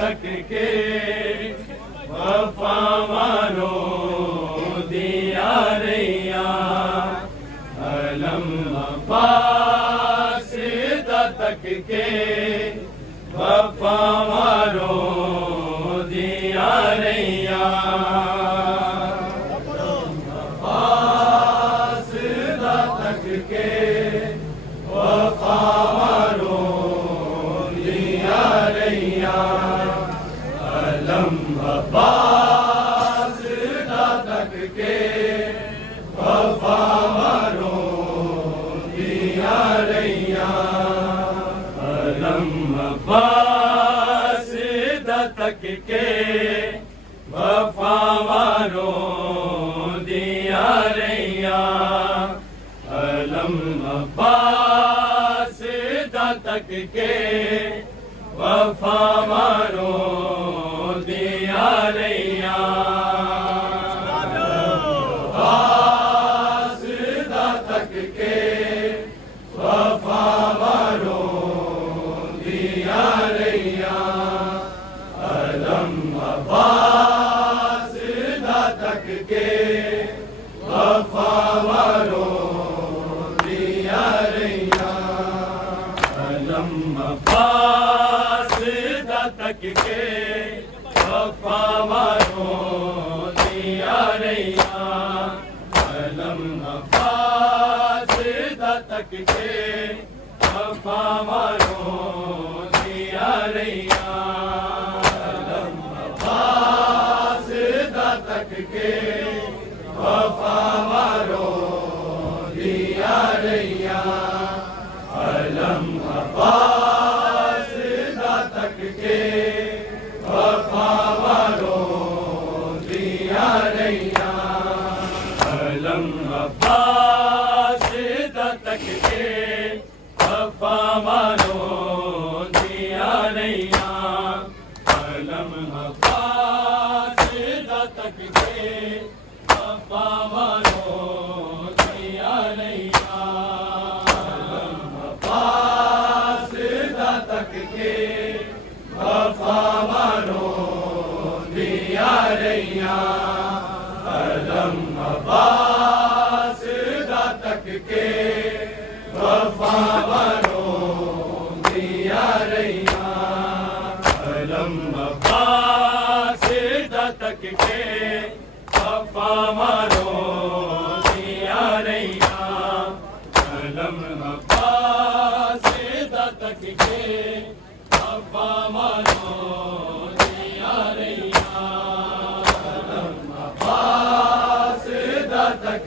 तक के वफा मानो दिया रैया अलम अब्बास तक के वफा मानो दिया रैया अब्बास तक के वफा मानो दिया रैया अलम अब्बास तक के वफा मानो दिया रैया अलम अब्बास तक के वफा मानो दिया रैया अलम अब्बास तक के वफा मानो दिया रैया अब्बास तक के वफा मानो दिया रैया अलम अब्बास तक के वफा मानो दिया रैया अलम अब्बास तक के वफा मानो दिया रैया अलम अब्बास तक के वफा मानो दिया रैया अलम अब्बास तक के वफा मानो दिया रैया अलम अब्बास तक के वफा मानो दिया रैया अलम अब्बास तक के वफा मानो दिया रैया अलम अब्बास तक के वफा मानो दिया रैया अलम अब्बास तक के वफा मानो दिया रैया अलम अब्बास तक के वफा मानो दिया रैया अलम अब्बास तक के वफा मानो दिया रैया अलम अब्बास तक के वफा मानो दिया रैया अलम अब्बास तक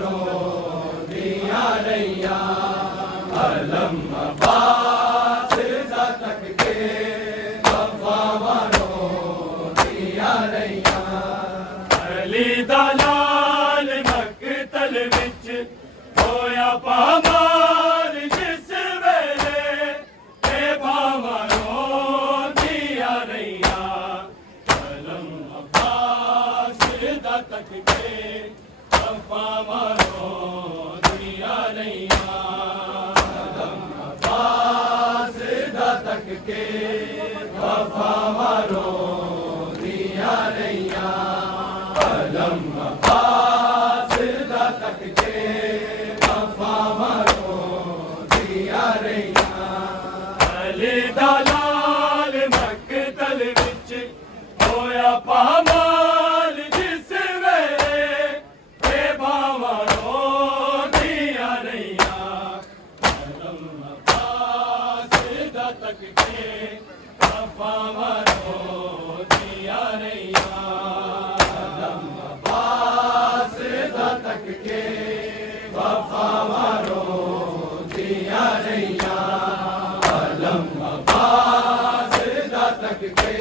रोंदियां रहियां अलम अब्बास दा तक के वफावां रोंदियां रहियां अली दा लाल मकतल विच होया पामाल जिस वेले ते बावां रोंदियां रहियां अलम अब्बास दा तक के वफावां रोंदियां रहियां अलम अब्बास दा तक के वफावां रोंदियां रहियां अलम अब्बास दा तक के वफावां रोंदियां रहियां अली दा लाल मकतल विच होया पामाल जिस वेले ते बावां रोंदियां रहियां अलम अब्बास दा तक के वफावां रोंदियां रहियां अलम अब्बास दा तक के वफावां रोंदियां रहियां अलम अब्बास दा तक के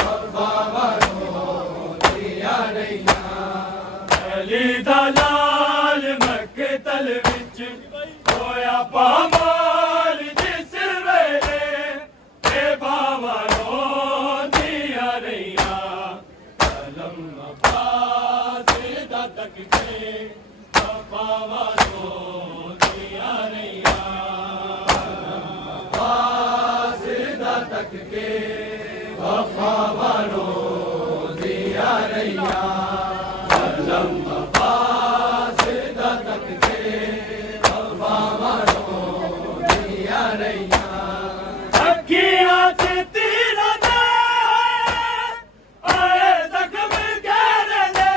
वफावां रोंदियां रहियां अली दा लाल मकतल विच होया पामाल जिस वेले ते बावां रोंदियां रहियां अलम अब्बास दा तक के वफावां रोंदियां रहियां अलम अब्बास दा तक के वफावां रोंदियां रहियां अलम अब्बास दा तक के वफावां रोंदियां रहियां अखियां च तीर दे आए जख्म गहरे ने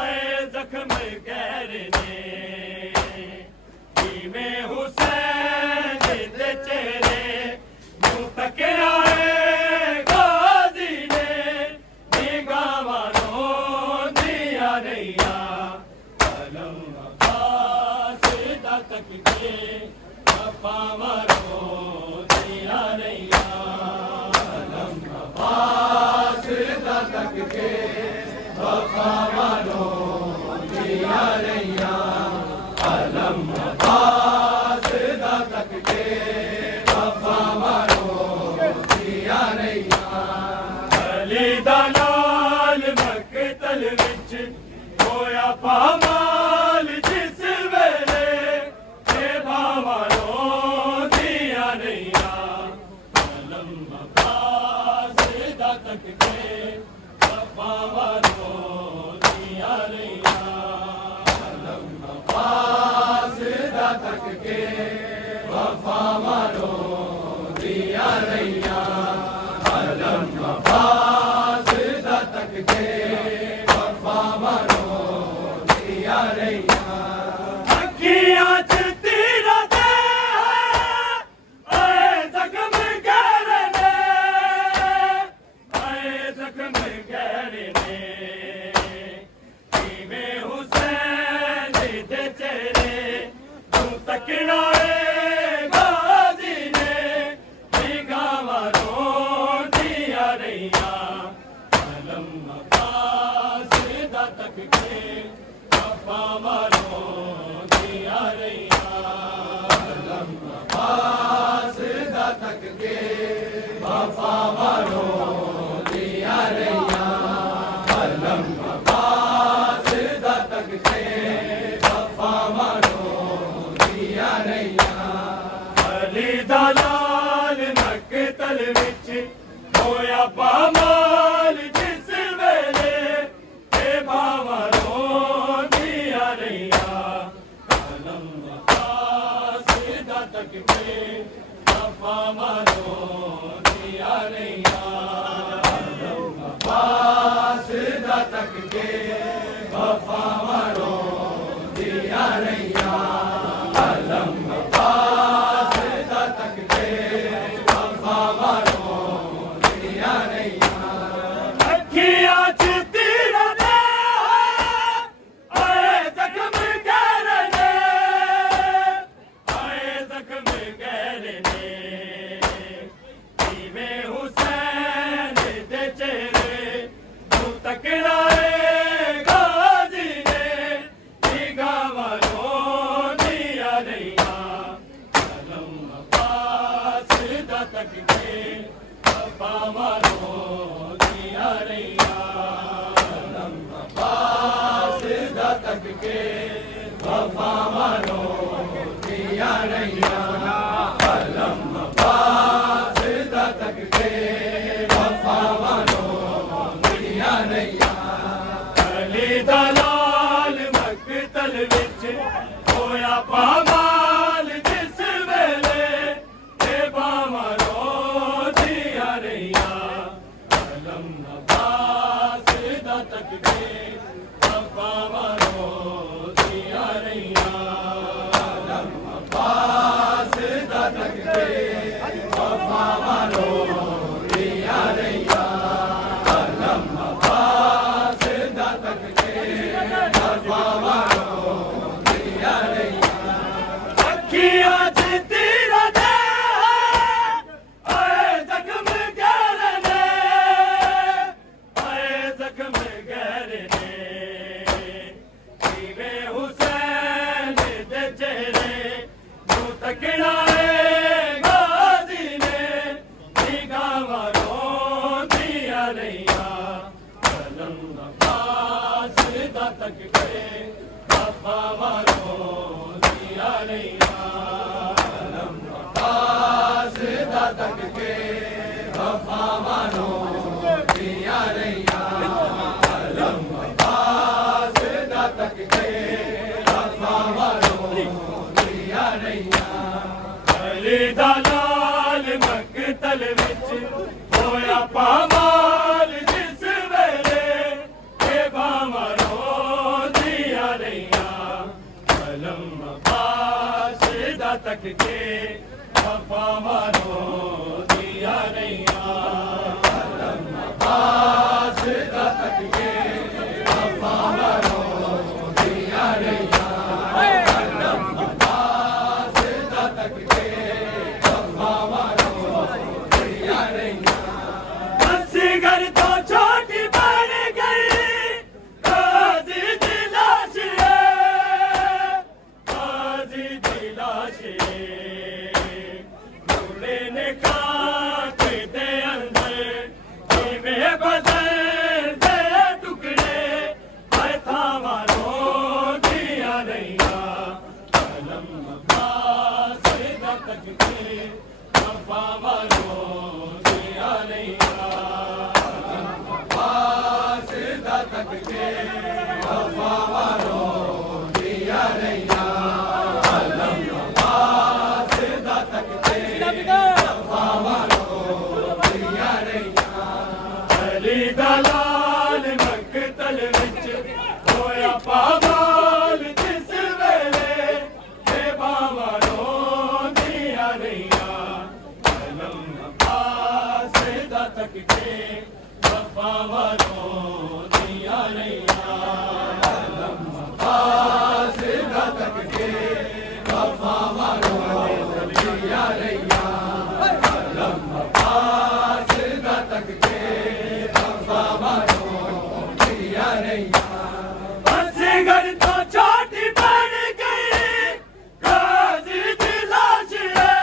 आए जख्म गहरे ने जिवें हुसैन दे चेहरे नूं तकिया गाजी ने निगाहां रोंदियां रहियां अलम अब्बास दा तक के वफावां रोंदियां रहियां अलम अब्बास दा तक के वफावां रोंदियां रहियां अलम अब्बास दा तक के वफावां रोंदियां रहियां अली दा लाल मकतल विच होया पामाल जिस वेले ते बावां रोंदियां रहियां अलम अब्बास दा तक के वफावां रोंदियां रहियां अलम अब्बास दा तक के वफावां रोंदियां रहियां अलम अब्बास दा तक के वफावां रोंदियां रहियां अखियां च तीर दे आए जख्म गहरे ने आए जख्म गहरे ने जिवें हुसैन दे चेहरे नूं तकना गाजी ने निगाहां रोंदियां रहियां अलम अब्बास दा तक के वफावां रोंदियां रहियां अलम अब्बास दा तक के वफावां रोंदियां रहियां अलम अब्बास दा तक के वफावां रोंदियां रहियां अली दा लाल मकतल विच होया पामाल जिस वेले ते बावां रोंदियां रहियां अलम अब्बास दा तक के वफावां रोंदियां रहियां अलम अब्बास दा तक के वफावां रोंदियां रहियां अलम अब्बास दा तक के वफावां रोंदियां रहियां अखियां च तीर दे तक के वफा वालों दिया नैया अलम वासिदा तक के वफा वालों दिया नैया अली दलाल मकतल विच होया पामाल जिस वेले ते बामरों दिया नैया अलम वासिदा तक के वफा वालों दिया नैया अलम वासिदा तक के वफा वालों दिया नैया अलम वासिदा तक के वफा वालों दिया नैया अखियां जीती रहे आए जख्म गहरे ने आए जख्म गहरे ने जीवे हुसैन दे चेहरे तू तकड़ा है गाजी ने निगाहों दिया नैया अलम वासिदा तक के वफा वालों दिया नैया अलम वासिदा तक के वफा वालों दिया नैया अलम वासिदा तक के वफा वालों दिया नैया अली दलाल मकतल विच होया पामाल जिस वेले ते बामरों दिया नैया अलम वासिदा तक के वफा वालों दिया नैया अलम वासिदा तक के वफा वालों दिया नैया अलम वासिदा तक के वफा वालों दिया नैया असगर तो छोटी बन गई गाजी दी लाश है गाजी दी लाश है दूल्हे ने काट दे अंदर जीवे बदल दे टुकड़े आए था वालों दिया नैया अलम वासिदा तक के वफा वालों दिया नैया अलम वासिदा तक के वफा वालों दिया नैया अलम वासिदा तक के वफा वालों दिया नैया अली दलाल मकतल विच होया पामाल जिस वेले ते बामरों दिया नैया अलम वासिदा तक के वफा वालों दिया नैया अलम वासिदा तक के वफा वालों दिया नैया अलम वासिदा तक के वफा वालों दिया नैया असगर तो छोटी बन गई गाजी दी लाश है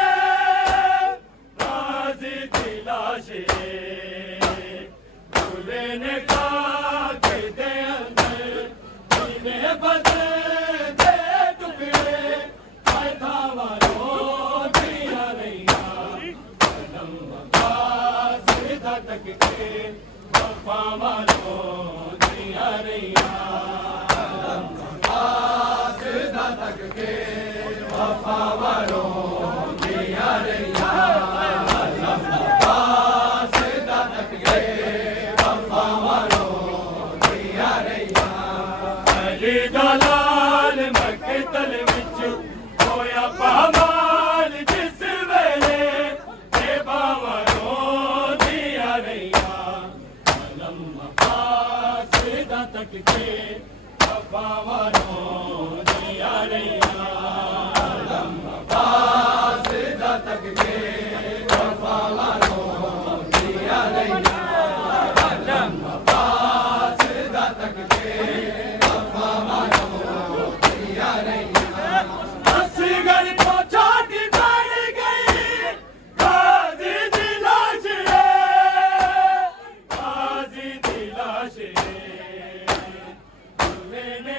गाजी दी लाश है दूल्हे ने काट दे अंदर जीने बदल दे टुकड़े आए था वालों दिया नैया अलम वासिदा तक के वफा वालों दिया नैया अलम वासिदा तक के वफा वालों दिया नैया अलम वासिदा तक के वफा वालों दिया नैया अली दलाल मकतल विच होया पामाल जिस वेले ते बामरों दिया नैया अलम वासिदा तक के वफा वालों दिया नैया अलम वासिदा तक के वफा वालों दिया नैया अलम वासिदा तक के वफा वालों दिया नैया असगर तो छोटी बन गई गाजी दी लाश है गाजी दी लाश है दूल्हे ने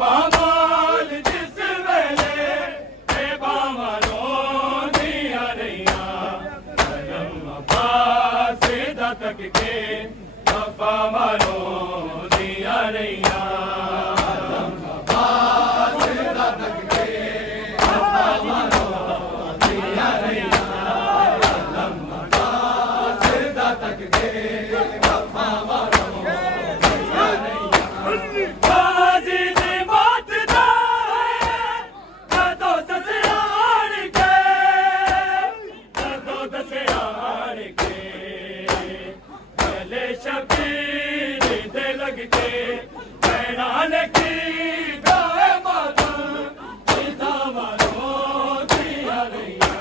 ਪਾਮਾਲ ਜਿਸ ਵੇਲੇ ਤੇ ਬਾਵਾਂ ਰੋਂਦੀਆਂ ਰਹੀਆਂ ਕਦਮ ਅਬਾਸ ਦਾ ਤੱਕ ਕੇ ਬਾਵਾਂ ਰੋਂਦੀਆਂ ਰਹੀਆਂ ਕਦਮ ਅਬਾਸ ਦਾ ਤੱਕ ਕੇ ਬਾਵਾਂ ਰੋਂਦੀਆਂ ਰਹੀਆਂ ਕਦਮ ਅਬਾਸ ਦਾ ਤੱਕ ਕੇ ਬਾਵਾਂ ਰੋਂਦੀਆਂ ਰਹੀਆਂ ਬਾਜ਼ੀ ਦੀ ਮੌਤ ਦਾ ਕਦੋਂ ਦਸਿਆਣ ਕੇ ਗਲੇ ਸ਼ਬੀਰ ਦੇ ਲੱਗ ਕੇ ਭੈਣਾਂ ਨੇ ਕੀ ਗਾਏ ਮਾਤਾ ਜਿੱਦਾਂ ਵਾਰੋ ਦੀਆਂ ਰਹੀਆਂ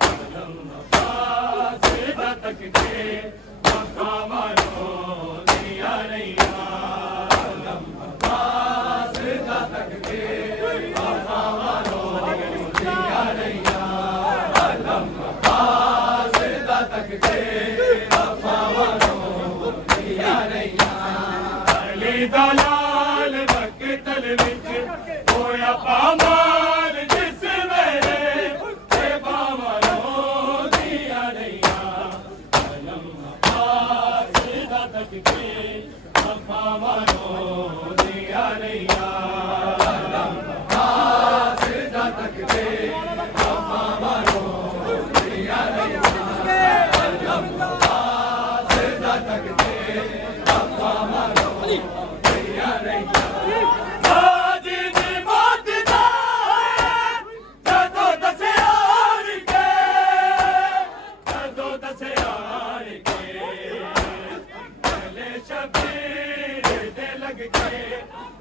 ਕਦਮ ਅਬਾਸ ਦਾ ਤੱਕ ਕੇ ਬਾਕਾਂ ਵਾਰੋ ਦੀਆਂ ਰਹੀਆਂ ਕਦਮ ਅਬਾਸ ਦਾ ਤੱਕ ਕੇ ਬਾਕਾਂ ਵਾਰੋ ਦੀਆਂ ਰਹੀਆਂ ਕਦਮ ਅਬਾਸ ਦਾ ਤੱਕ ਕੇ ਬਾਕਾਂ ਵਾਰੋ ਦੀਆਂ ਰਹੀਆਂ ਅਲੀ ਦਾ ਲਾਲ ਮਕਤਲ ਵਿੱਚ ਹੋਇਆ ਪਾਮਾਲ ਜਿਸ ਵੇਲੇ ਤੇ ਬਾਵਾਂ ਰੋਂਦੀਆਂ ਰਹੀਆਂ ਕਲਮ ਅਬਾਸ ਦਾ ਤੱਕ ਕੇ ਬਾਵਾਂ ਰੋਂਦੀਆਂ ਰਹੀਆਂ ਕਲਮ ਅਬਾਸ ਦਾ ਤੱਕ ਕੇ ਬਾਵਾਂ ਰੋਂਦੀਆਂ ਰਹੀਆਂ ਕਲਮ ਅਬਾਸ ਦਾ ਤੱਕ ਕੇ ਬਾਵਾਂ ਰੋਂਦੀਆਂ ਰਹੀਆਂ ਬਾਜੀ ਦੀ ਮੌਤ ਦਾ ਜਦੋਂ ਦਸਿਆਣ ਕੇ ਗਲੇ ਸ਼ਬੀਰ ਦੇ ਲੱਗ ਕੇ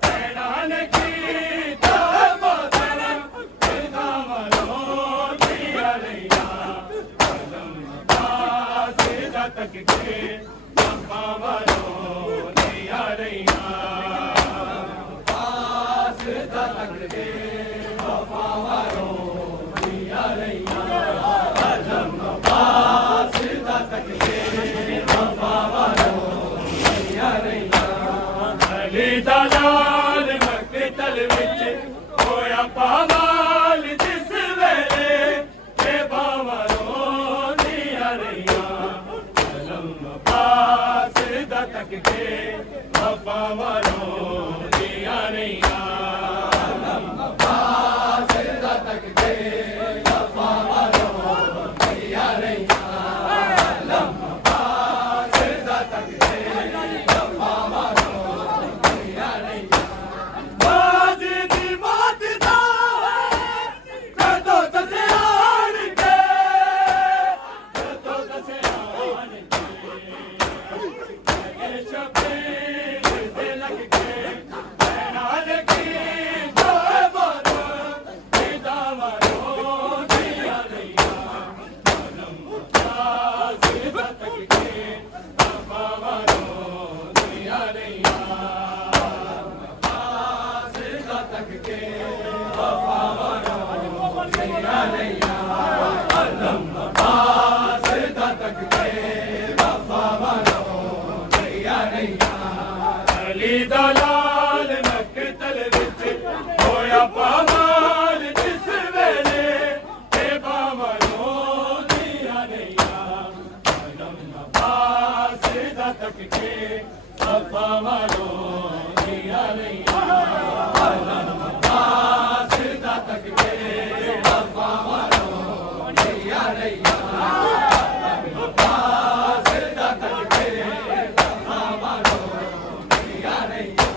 ਭੈਣਾਂ ਨੇ ਕੀਤਾ ਮਾਤਮ ਜਿੱਦਾਂ ਵਾਰੋ ਦੀਆਂ ਰਹੀਆਂ ਕਲਮ ਅਬਾਸ ਦਾ ਤੱਕ ਕੇ ਬਾਕਾਂ ਵਾਰੋ ਦੀਆਂ ਰਹੀਆਂ ਅਬਾਸ ਦਾ ਤੱਕ ਕੇ ਬਾਕਾਂ ਵਾਰੋ ਦੀਆਂ ਰਹੀਆਂ ਕਲਮ ਅਬਾਸ ਦਾ ਤੱਕ ਕੇ ਬਾਕਾਂ ਵਾਰੋ ਦੀਆਂ ਰਹੀਆਂ ਅਲੀ ਦਾ ਲਾਲ ਮਕਤਲ ਵਿੱਚ ਹੋਇਆ ਪਾਮਾਲ ਜਿਸ ਵੇਲੇ ਤੇ ਬਾਵਾਂ ਰੋਂਦੀਆਂ ਰਹੀਆਂ ਕਲਮ ਅਬਾਸ ਦਾ ਤੱਕ ਕੇ ਬਾਵਾਂ ਰੋਂਦੀਆਂ ਰਹੀਆਂ ਕਲਮ ਅਬਾਸ ਦਾ ਤੱਕ ਕੇ ਬਾਵਾਂ ਰੋਂਦੀਆਂ ਰਹੀਆਂ ਕਲਮ ਅਬਾਸ ਦਾ ਤੱਕ ਕੇ ਬਾਵਾਂ ਰੋਂਦੀਆਂ ਰਹੀਆਂ ਬਾਜੀ ਦੀ ਮੌਤ ਦਾ ਕਦੋਂ ਦਸਿਆਣ ਕੇ ਗਲੇ ਸ਼ਬੀਰ ਦੇ ਲੱਗ ਕੇ ਭੈਣਾਂ ਨੇ ਕੀ ਗਾਏ ਮਾਤਾ ਜਿੱਦਾਂ ਵਾਰੋ ਦੀਆਂ ਰਹੀਆਂ ਕਲਮ ਅਬਾਸ ਦਾ ਤੱਕ ਕੇ ਬਾਵਾਂ ਰੋਂਦੀਆਂ ਰਹੀਆਂ ਅਬਾਸ ਦਾ ਤੱਕ ਕੇ ਬਾਵਾਂ ਰੋਂਦੀਆਂ ਰਹੀਆਂ ਕਲਮ ਅਬਾਸ ਦਾ ਤੱਕ ਕੇ ਬਾਵਾਂ ਰੋਂਦੀਆਂ ਰਹੀਆਂ ਅਲੀ ਦਾ ਲਾਲ ਮਕਤਲ ਵਿੱਚ ਹੋਇਆ ਪਾਮਾਲ ਜਿਸ ਵੇਲੇ ਤੇ ਬਾਵਾਂ ਰੋਂਦੀਆਂ ਰਹੀਆਂ ਕਲਮ ਅਬਾਸ ਦਾ ਤੱਕ ਕੇ ਬਾਵਾਂ ਰੋਂਦੀਆਂ ਰਹੀਆਂ ਕਲਮ ਅਬਾਸ ਦਾ ਤੱਕ ਕੇ ਬਾਵਾਂ ਰੋਂਦੀਆਂ ਰਹੀਆਂ ਕਲਮ ਅਬਾਸ ਦਾ ਤੱਕ ਕੇ ਬਾਵਾਂ ਰੋਂਦੀਆਂ ਰਹੀਆਂ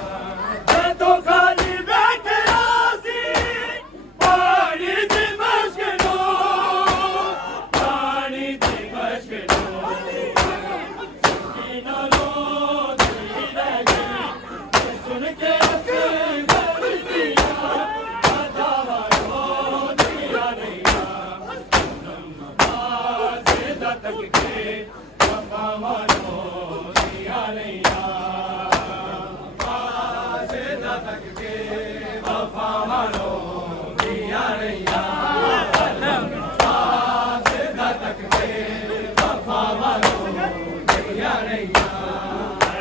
ਜਦੋਂ ਖਾਲੀ ਬੈਠਿਆ ਸੀ ਪਾਣੀ ਦੀ ਮਸ਼ਕ ਨੂੰ ਪਾਣੀ ਦੀ ਮਸ਼ਕ ਨੂੰ ਕਿਨਾਂ ਨੂੰ ਦੀ ਰਹਿ ਗਈ ਸੁਣ ਕੇ ਅੱਖਾਂ ਗੜਦੀਆਂ ਆਦਾਵਾਂ ਰੋਂਦੀਆਂ ਰਹੀਆਂ ਕਲਮ ਅਬਾਸ ਦਾ ਤੱਕ ਕੇ ਬਾਵਾਂ ਰੋਂਦੀਆਂ ਰਹੀਆਂ ਅਬਾਸ ਦਾ ਤੱਕ ਕੇ ਬਾਵਾਂ ਰੋਂਦੀਆਂ ਰਹੀਆਂ ਕਲਮ ਅਬਾਸ ਦਾ ਤੱਕ ਕੇ ਬਾਵਾਂ ਰੋਂਦੀਆਂ ਰਹੀਆਂ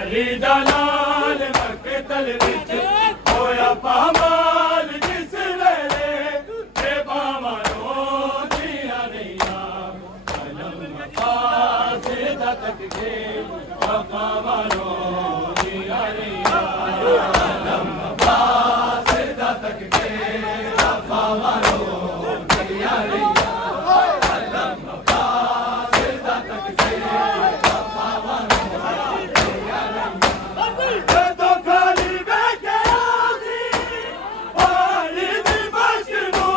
ਅਲੀ ਦਾ ਲਾਲ ਮਕਤਲ ਵਿੱਚ ਹੋਇਆ ਪਾਮਾਲ वफा वालों दिया रैया आलम अब्बास दा तक के वफा वालों दिया रैया आलम अब्बास दा तक के वफा वालों दिया रैया तो खाली बैठे आसी पानी दी बशनो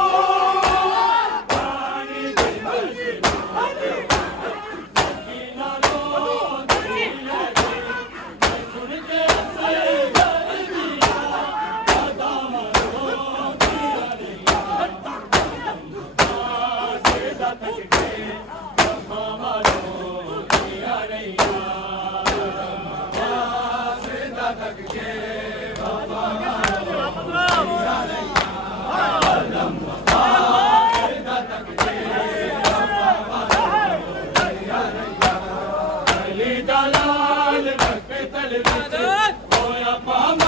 पानी दी बशनो दलाल रख तल होया पाम